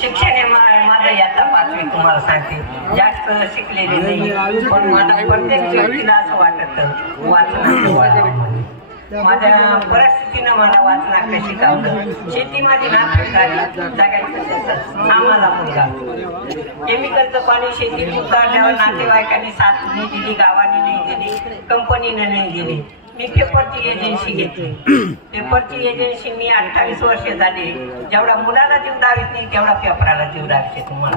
शिक्षण हे मा- माझं याचा पाचवी तुम्हाला सांगते जास्त शिकलेले नाही पण मला प्रत्येक व्यक्तीला असं वाटत. म्हणून. माझ्या परिस्थितीनं मला वाचनाकडे शिकवलं. शेती माझी नागपूर झाली जगायचं तसंच. आम्हाला मुलगा केमिकलचं पाणी शेतीत उतारल्यावर नातेवाईकांनी साथ नाही दिली गावाने नाही दिली कंपनीने नाही दिली. मी पेपरची एजन्सी घेतली पेपरची एजन्सी मी अठ्ठावीस वर्ष झाली. जेवढा मुलाला जीव दावीत नाही तेवढा पेपराला जीव दावते तुम्हाला.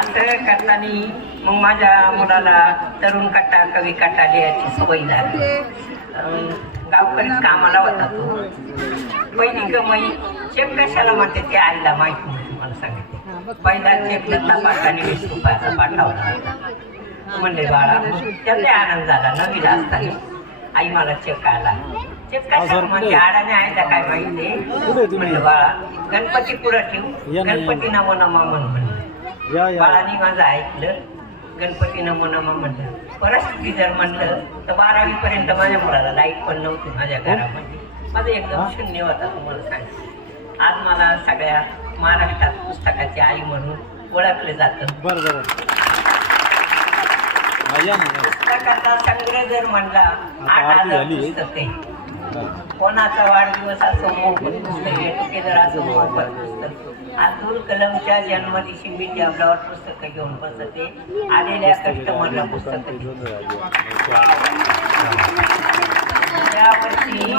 असं करताना मग माझ्या मुलाला तरुण कट्टा कवी कट्टा लिहायची सवय झाली. अं, गावकरीत कामाला होता तो. पहिली कमाई चेक कशाला म्हणते ते आईला माहिती म्हणून मला सांगितले पहिला चेक दत्ता वीस रुपयाचा पाठवला. म्हणले बाळा त्याचा आनंद झाला नवीन असताना आई मला चेक आला. चेक म्हणजे आडाने आईला काय माहिती? म्हणलं बाळा गणपती पुढं ठेवू गणपती नमो नमा म्हण बाळाने माझं ऐकलं. गणपती नमो नमा म्हणलं. परिस्थिती जर म्हणलं तर बारावी पर्यंत माझ्या मुलाला लाइट पण नव्हती माझ्या घरामध्ये. माझं एकदम शून्य होता तुम्हाला सांगते आज मला सगळ्या महाराष्ट्रात पुस्तकाची आई म्हणून ओळखलं जातं. बरं बरं. हा, या ना या. पुस्तकाचा संग्रह जर म्हणला आठ हजार. पुस्तके. हा. कोणाचा वाढदिवस असो मोफत पुस्तक टुगेदर असो मोफत पुस्तक. अब्दुल कलामच्या जन्मदिवशी मी टेबलावर पुस्तकं घेऊन बसते. आलेल्या कस्टमरला पुस्तकं त्यावर्षी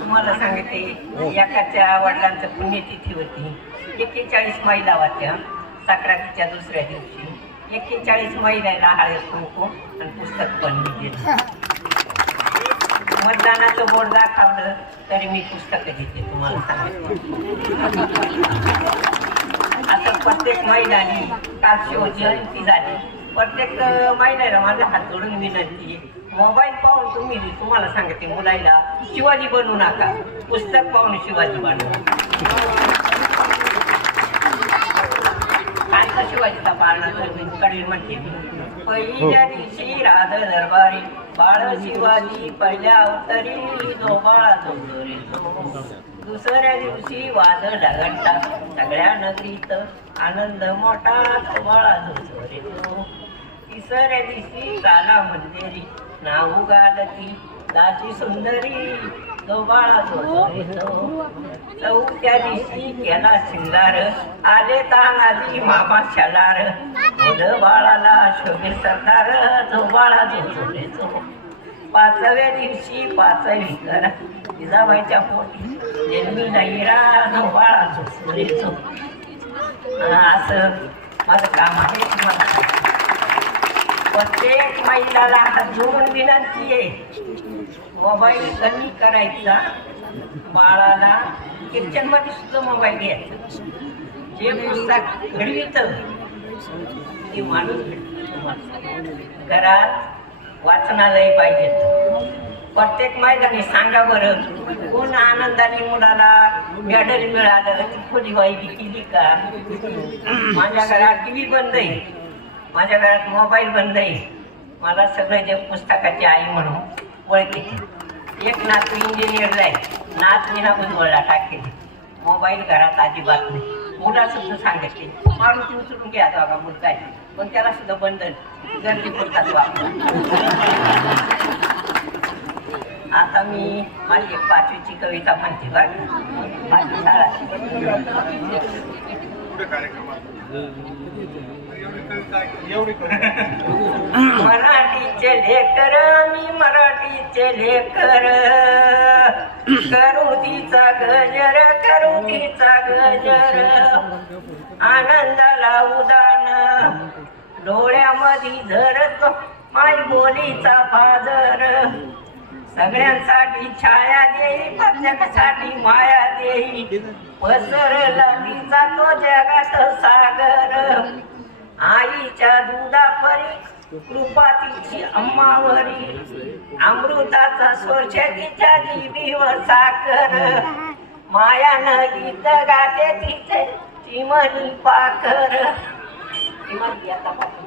तुम्हाला सांगते एकाच्या वडिलांचं पुण्यतिथी होती एक्केचाळीस महिला होत्या. सक्रातीच्या दुसऱ्या दिवशी. एक्केचाळीस महिन्याला हळद कुंकू आणि पुस्तक पण मी दिलं. मतदानाचं बोर्ड दाखवलं तरी मी पुस्तकं घेते तुम्हाला सांगायचं असं प्रत्येक महिन्याने काल शिव जयंती झाली. प्रत्येक महिन्याला माझा हात जोडून विनंती मोबाईल पाहून तुम्ही तुम्हाला सांगते मुलाला शिवाजी बनवू नका. पुस्तक पाहून शिवाजी बनवा कालचा शिवाजीचा पाळणा म्हणते. पहिल्या दिवशी राध दरबारी बाळ शिवाजी पहिल्या अवतरी जो बाळा जो रे जो. दुसऱ्या दिवशी वादळ घंटा सगळ्या नगरीत आनंद मोठा तो बाळा जो रे जो. तिसऱ्या दिवशी गाला मंदिरी नाऊ गालती दासी सुंदरी. चौथ्या दिवशी केला शिंगार आले तानाली मामा शलार मुलं बाळाला शोभे सरदार जो बाळा जो जो पाचव्या दिवशी पाचवी. कर जिजाबाईच्या पोटी जन्मी नैरा जो बाळा जो जो असं माझं काम आहे. तुम्हाला प्रत्येक महिलाला हात जोडून विनंती आहे. मोबाईल कमी करायचा. बाळाला किचनमध्ये सुद्धा मोबाईल घ्यायचा. जे पुस्तक घडवित ते माणूस घरात वाचनालय पाहिजे. प्रत्येक मैदानी सांगा बरं कोण आनंदाने मुलाला मेडल मिळालं ती खोली वाईली केली का? माझ्या घरात टी व्ही बंद आहे. माझ्या घरात मोबाईल बंद आहे. मला सगळे जे पुस्तकाची आई म्हणून ओळखते एक नातू इंजिनियरला आहे नात विना बुजवळला टाकेल मोबाईल घरात अजिबात नाही. मुला सुद्धा सांगितले मारुती उचलून घ्या बघा मुलगा आहे पण त्याला सुद्धा बंधन गर्दी पुरतात वापर आता मी माझी एक पाचवीची कविता म्हणते बरं मराठीचे लेकर मी मराठीचे लेकर. करू तिचा गजर करू तिचा गजर. आनंदाला उदान. डोळ्यामध्ये झरत माय बोलीचा फादर सगळ्यांसाठी छाया देई प्रत्येकासाठी माया देई. पसरला तिचा तो जगात सागर. आईच्या दुधापरी कृपा तिची अम्मावरी. अमृताचा स्पर्श तिच्या जीवीवर माया मायानं गीत गाते तिचे चिमणी पाकर चिमणी आता पाकर